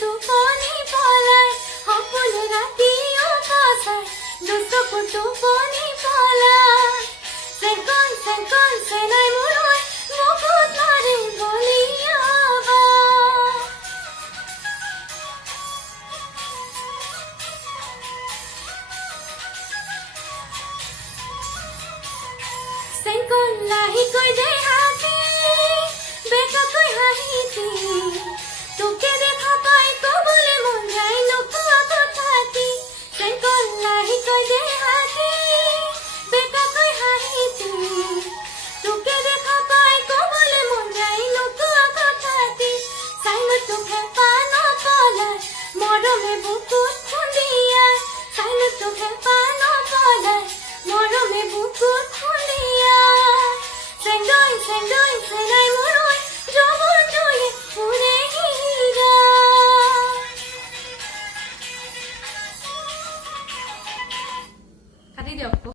টোপনি পলাই সপোনে ৰাতিও পাছাই দুচকু টোপনি পলাই চেংকন চেংকন চেনাই মোৰ হৈ মুখত মাৰি বলিয়াবা চেংকন লাহিকৈ দেহাতি বেকাকৈ হাঁহিতি তোকে দেখা পাই কবলে মন যায় নোকোৱা কথাটি চেংকন লাহিকৈ দেহাতি বেকাকৈ হাঁহিতি তোকে দেখা পাই কবলে মন যায় নোকোৱা কথাটি চাইনো তোকে পানো পলাই মৰমে বুকুত খুন্দিয়াই চাইনো তোকে পানো পলাই মৰমে বুকুত খুন্দিয়াই চেংদৈ চেংদৈ চেনাই